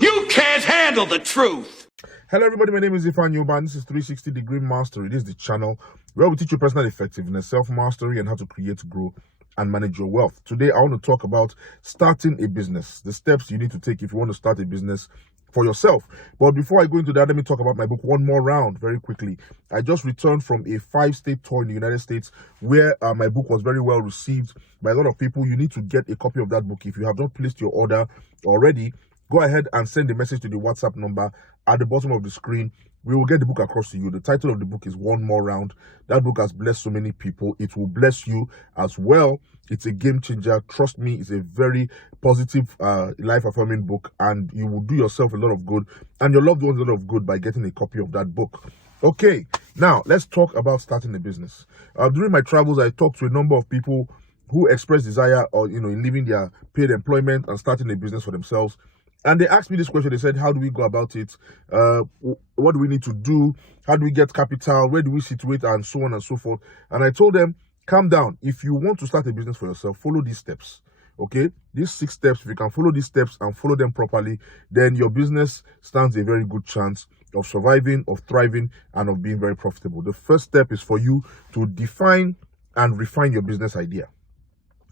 You can't handle the truth. Hello everybody, my name is Ifan Yoban. This is 360 Degree Mastery. This is the channel where we teach you personal effectiveness, self-mastery, and how to create, grow, and manage your wealth. Today, I want to talk about starting a business, the steps you need to take if you want to start a business for yourself. But before I go into that, let me talk about my book, One More Round, very quickly. I just returned from a 5-state tour in the United States where my book was very well received by a lot of people. You need to get a copy of that book. If you have not placed your order already, go ahead and send a message to the WhatsApp number at the bottom of the screen. We will get the book across to you. The title of the book is One More Round. That book has blessed so many people. It will bless you as well. It's a game changer. Trust me, it's a very positive, life-affirming book, and you will do yourself a lot of good and your loved ones a lot of good by getting a copy of that book. Okay, now let's talk about starting a business. During my travels, I talked to a number of people who expressed desire or, in leaving their paid employment and starting a business for themselves. And they asked me this question. They said, how do we go about it? What do we need to do? How do we get capital? Where do we situate? And so on and so forth. And I told them, calm down. If you want to start a business for yourself, follow these steps. Okay? These 6 steps, if you can follow these steps and follow them properly, then your business stands a very good chance of surviving, of thriving, and of being very profitable. The first step is for you to define and refine your business idea.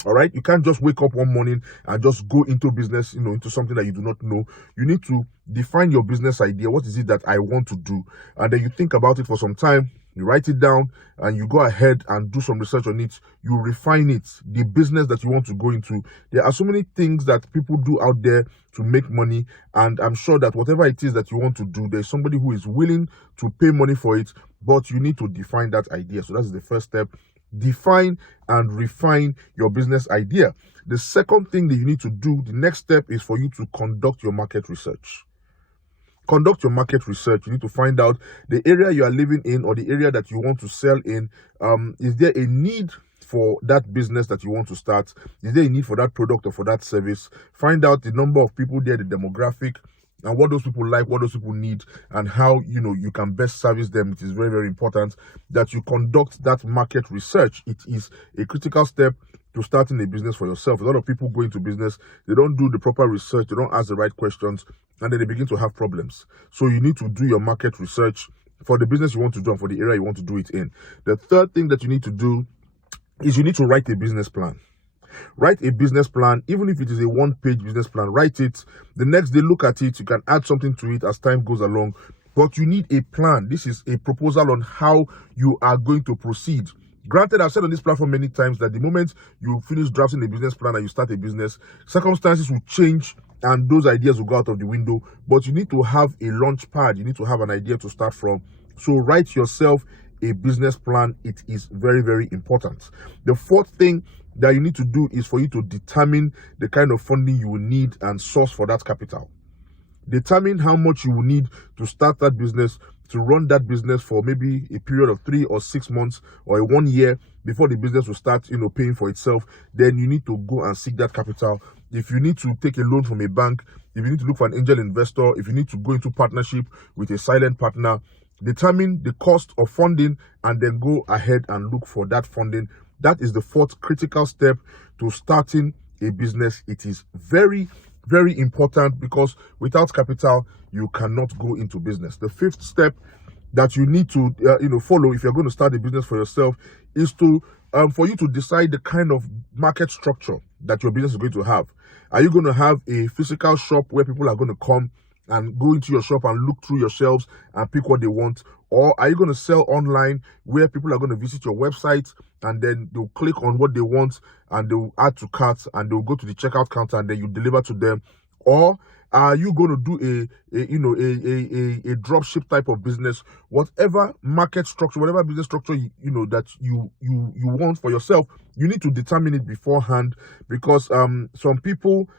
All right, you can't just wake up one morning and just go into business, into something that you do not know. You need to define your business idea. What is it that I want to do? And then you think about it for some time. You write it down and you go ahead and do some research on it. You refine it, the business that you want to go into. There are so many things that people do out there to make money. And I'm sure that whatever it is that you want to do, there's somebody who is willing to pay money for it, but you need to define that idea. So that's the first step. Define and refine your business idea. The second thing that you need to do, the next step, is for you to conduct your market research. Conduct your market research. You need to find out the area you are living in or the area that you want to sell in. Is there a need for that business that you want to start? Is there a need for that product or for that service? Find out the number of people there, the demographic, and what those people like, what those people need, and how you can best service them. It is very, very important that you conduct that market research. It is a critical step to starting a business for yourself. A lot of people go into business, they don't do the proper research, they don't ask the right questions, and then they begin to have problems. So you need to do your market research for the business you want to do and for the area you want to do it in. The third thing that you need to do is you need to write a business plan. Write a business plan. Even if it is a 1-page business plan, write it. The next day, look at it. You can add something to it as time goes along, but you need a plan. This is a proposal on how you are going to proceed. Granted, I've said on this platform many times that the moment you finish drafting a business plan and you start a business, circumstances will change and those ideas will go out of the window, but you need to have a launch pad. You need to have an idea to start from. So write yourself a business plan. It is very, very important. The fourth thing that you need to do is for you to determine the kind of funding you will need and source for that capital. Determine how much you will need to start that business, to run that business for maybe a period of 3 or 6 months or 1 year before the business will start, paying for itself. Then you need to go and seek that capital. If you need to take a loan from a bank, if you need to look for an angel investor, if you need to go into partnership with a silent partner, determine the cost of funding and then go ahead and look for that funding. That is the fourth critical step to starting a business. It is very, very important because without capital, you cannot go into business. The fifth step that you need to follow if you're going to start a business for yourself is to for you to decide the kind of market structure that your business is going to have. Are you going to have a physical shop where people are going to come and go into your shop and look through your shelves and pick what they want? Or are you going to sell online where people are going to visit your website and then they'll click on what they want and they'll add to carts and they'll go to the checkout counter and then you deliver to them? Or are you going to do a drop ship type of business? Whatever market structure, whatever business structure that you want for yourself, you need to determine it beforehand, because some people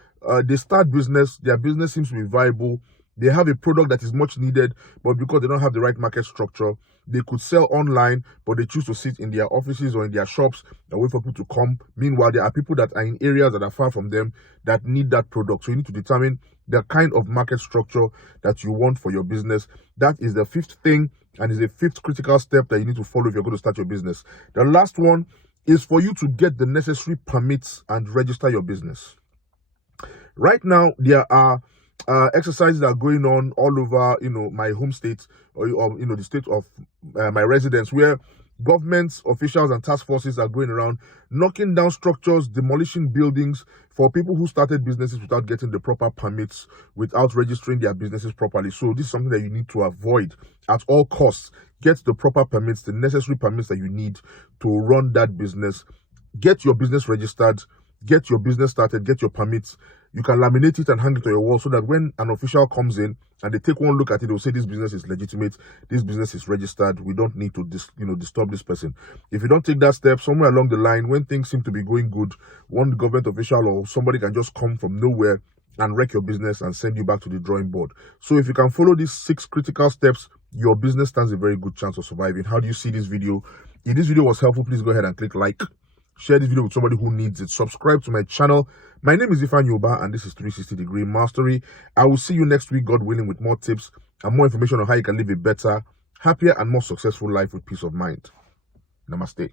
they start business, their business seems to be viable, they have a product that is much needed, but because they don't have the right market structure, they could sell online, but they choose to sit in their offices or in their shops and wait for people to come. Meanwhile, there are people that are in areas that are far from them that need that product. So you need to determine the kind of market structure that you want for your business. That is the fifth thing, and is the fifth critical step that you need to follow if you're going to start your business. The last one is for you to get the necessary permits and register your business. Right now, there are exercises that are going on all over, my home state, or the state of my residence, where governments, officials, and task forces are going around knocking down structures, demolishing buildings for people who started businesses without getting the proper permits, without registering their businesses properly. So this is something that you need to avoid at all costs. Get the proper permits, the necessary permits that you need to run that business. Get your business registered, get your business started, get your permits. You can laminate it and hang it on your wall so that when an official comes in and they take one look at it, they'll say this business is legitimate, this business is registered. We don't need to disturb this person. If you don't take that step, somewhere along the line, when things seem to be going good, one government official or somebody can just come from nowhere and wreck your business and send you back to the drawing board. So if you can follow these 6 critical steps, your business stands a very good chance of surviving. How do you see this video? If this video was helpful, please go ahead and click like. Share this video with somebody who needs it. Subscribe to my channel. My name is Yoba, and this is 360 Degree Mastery. I will see you next week, God willing, with more tips and more information on how you can live a better, happier, and more successful life with peace of mind. Namaste.